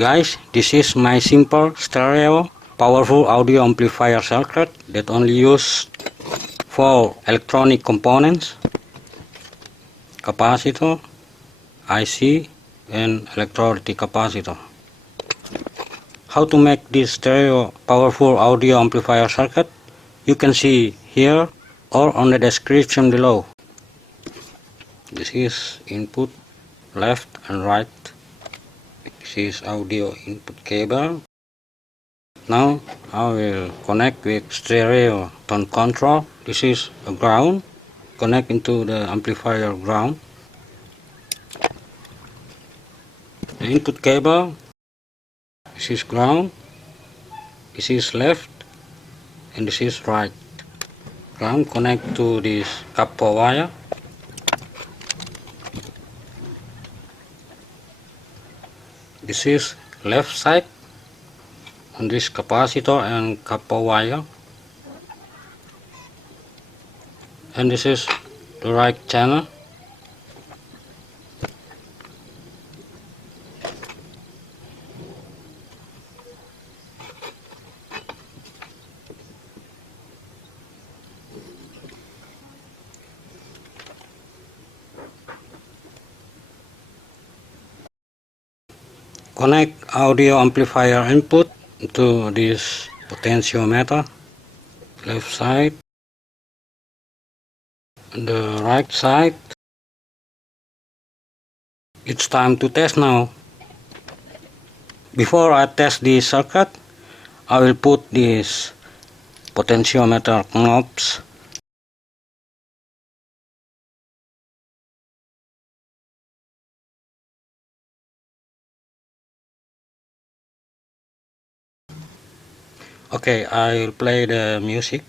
Guys, this is my simple stereo powerful audio amplifier circuit that only used for electronic components, capacitor, IC, and electrolytic capacitor. How to make this stereo powerful audio amplifier circuit? You can see here or on the description below. This is input left and right. This is audio input cable. Now I will connect with stereo tone control. This is a ground. Connect into the amplifier ground. The input cable. This is ground. This is left and this is right. Ground connect to this copper wire. This is left side on this capacitor and copper wire, and this is the right channel. Connect audio amplifier input to this potentiometer, left side, the right side. It's time to test now. Before I test this circuit, I will put these potentiometer knobs. Okay, I will play the music.